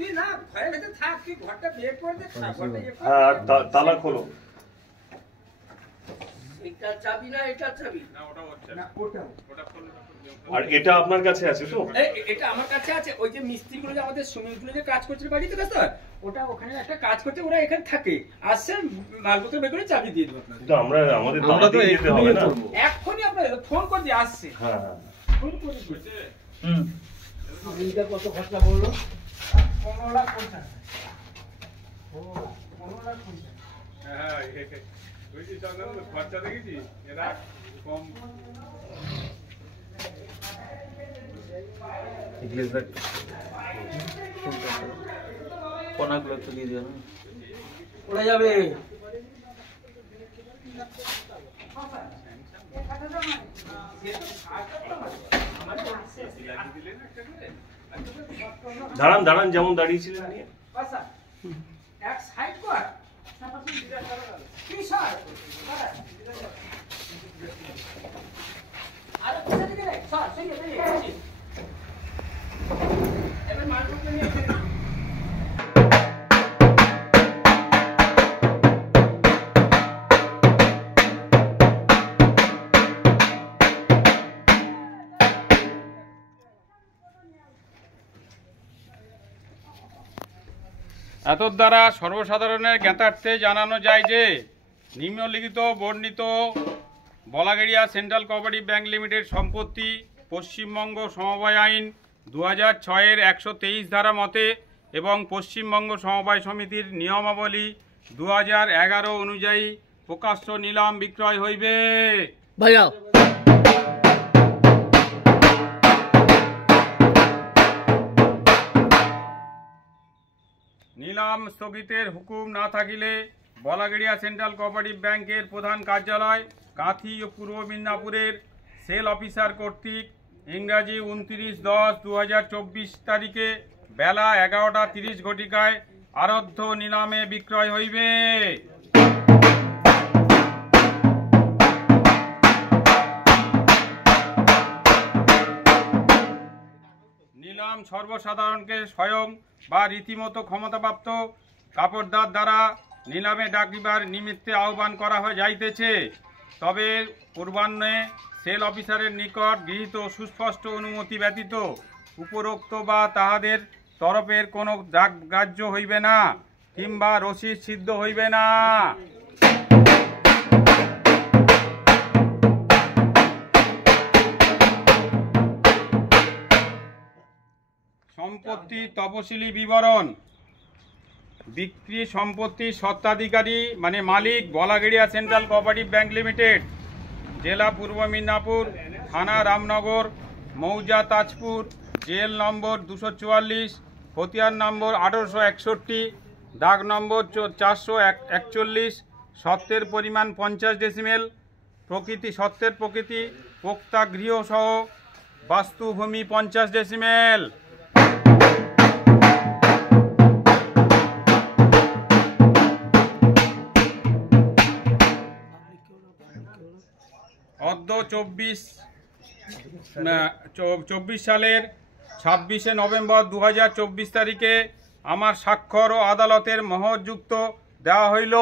তুই না ঘরের ভেতর থাক, তুই ঘরটা বের করে দে, তালা খোলো। এটা চাবি না, এটা চাবি না, ওটা হচ্ছে না, ওটা আর এটা আপনার কাছে আছে তো? এটা আমার কাছে আছে। ওই যে মিস্ত্রিগুলো যে আমাদের শ্রমিকগুলো যে কাজ করছে বাড়িতে, স্যার ওটা ওখানে একটা কাজ করছে, ওরা এখানে থাকে, আসছে মালপত্র বের করে চাবি দিয়ে দেবো আপনাকে। তো আমাদের তালা দিয়ে যেতে হবে না? এখনই আপনার ফোন করে দিয়ে আসছে। হ্যাঁ ফোন করে হয়েছে? বিলটা কত খরচা পড়লো? 15 লাখ 50। ও 15 লাখ 50। হ্যাঁ, বুঝছি, চন্দন খরচা দেখেছি, এরা কম। কোনাগুলো একটু দিয়ে দিও না, ওরা যাবে। দাঁড়ান দাঁড়ান, যেমন দাঁড়িয়েছিলেন নিয়ে। এক সাইড কর। কি স্যার? আরে কোথা থেকে রে? স্যার সেই এবার মালপত্র নিয়ে এসে এতদ দ্বারা সর্বসাধারণের জ্ঞাতার্থে জানানো যায় যে নিম্নলিখিত বর্ণিত Balageria central cooperative bank limited সম্পত্তি পশ্চিমবঙ্গ সমবায় আইন 2006-এর 123 ধারা মতে এবং পশ্চিমবঙ্গ সমবায় সমিতির নিয়মাবলী 2011 অনুযায়ী প্রকাশ্য নিলাম বিক্রয় হইবে। ভাইয়া নিলাম স্থগিতের হুকুম না থাকিলে বলাগেড়িয়া সেন্ট্রাল কোঅপারেটিভ ব্যাংকের প্রধান কার্যালয় কাঁথি ও পূর্ব মিদনাপুরের সেল অফিসার কর্তৃক ইংরাজি 29/10/2024 তারিখে বেলা 11:30 ঘটিকায় আরধ্য নিলামে বিক্রয় হইবে। নিলাম সর্বসাধারণকে স্বয়ং বা রীতিমতো ক্ষমতাপ্রাপ্ত কাপড়দার দ্বারা নিলামে ডাকিবার নিমিত্তে আহ্বান করা যাইতেছে। তবে পূর্বাহ্নে সেল অফিসারের নিকট গৃহীত সুস্পষ্ট অনুমতি ব্যতীত উপরোক্ত বা তাহাদের তরফের কোনো গ্রাহ্য হইবে না কিংবা রসিদ সিদ্ধ হইবে না। সম্পত্তি তফসিলি বিবরণ। বিক্রি সম্পত্তির স্বত্বাধিকারী মানে মালিক Balageria central cooperative bank limited, জেলা পূর্ব মিদনাপুর, থানা রামনগর, মৌজা তাজপুর, জেল নম্বর 244, খতিয়ান নম্বর 1861, দাগ নম্বর 441, সত্ত্বের পরিমাণ 50 ডেসিমেল, সত্ত্বের প্রকৃতি পোক্তা গৃহসহ বাস্তুভূমি 50 ডেসিমেল। অদ্য 24 সালের 26শে নভেম্বর 2024 তারিখে আমার স্বাক্ষর ও আদালতের মোহরযুক্ত দেওয়া হইল।